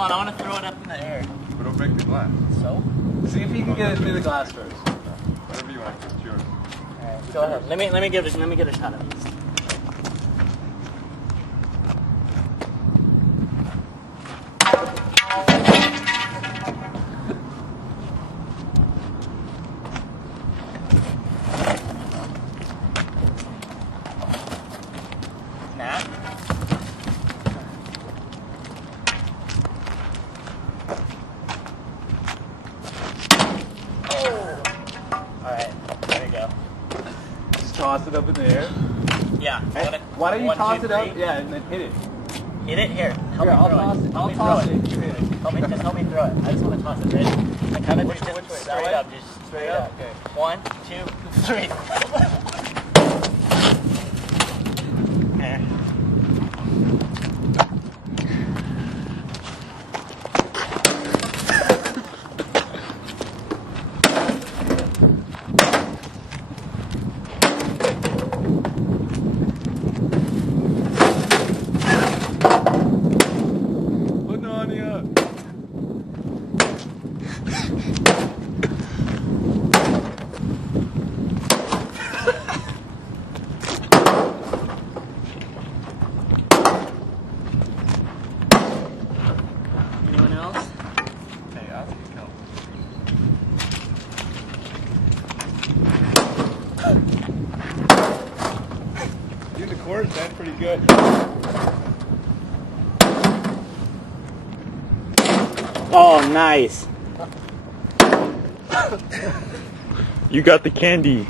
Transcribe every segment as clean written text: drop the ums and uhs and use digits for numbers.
Hold on, I want to throw it up in the air. But don't break the glass. So? See if you can get it through the glass first. Whatever you want. It's yours. Alright, go ahead. Let me get a shot of this. Nah. Oh. Alright, there you go. Just toss it up in the air. Yeah. Why don't you One, toss two, it up? three. Yeah, and then hit it. Hit it here. Help Here, me I'll throw toss it. Help I'll me toss throw it. You hit it. Help me throw it. I just want to toss it. Ready? I kind of Which way? straight That way? up. Just straight up. Okay. 1, 2, 3. There. Banania. Anyone else? Hey, I'll take help. Dude, the core is bent pretty good. Oh, nice. You got the candy.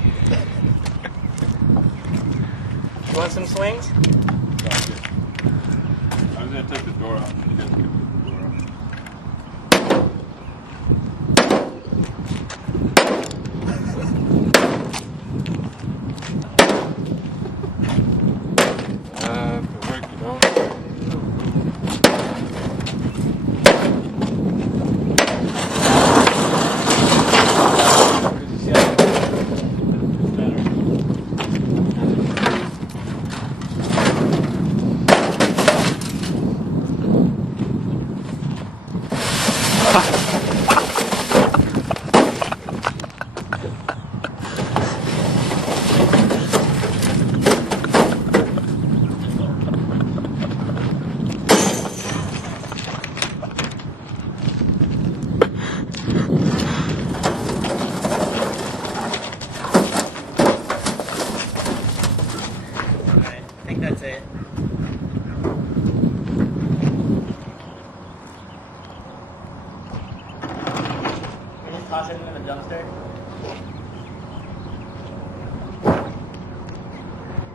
You want some swings? I was gonna take the door off. You guys can put the door off. It worked, you know. Alright, I think that's it. We just toss it into the dumpster.